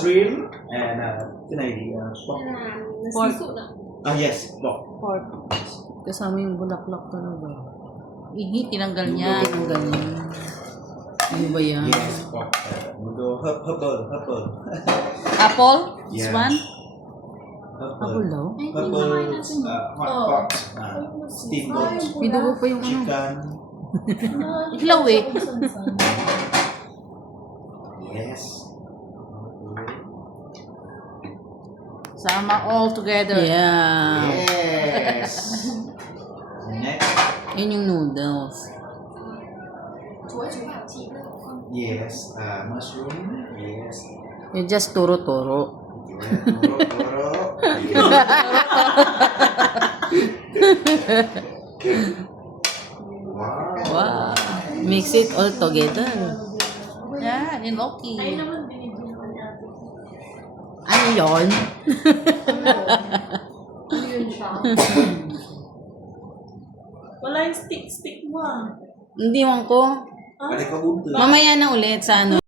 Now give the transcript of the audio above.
shrimp and cái này thì pork. Yes, pork. Pork. Kasama yung bulaklak talaga. Tinanggal niya. Tinanggal niya. Ano ba yan? Yes, pork. Noodle, herbal. Apple? This Yeah. one? Apple daw? Herbal, hot pot, steamboat, May dugo pa yung ano. chicken. Hilaw eh. Yes. Sama all together. Yeah. Yes. Next. Yun yung noodles. Yes. Mushroom. Yes. Yung just turo-turo. Toro. Wow. Wow. Mix it all together. Yeah, and okay. Ano yun? Wala yung stick mo ah. Hindi man ko. Balik ka bunto. Mamaya na ulit sa ano.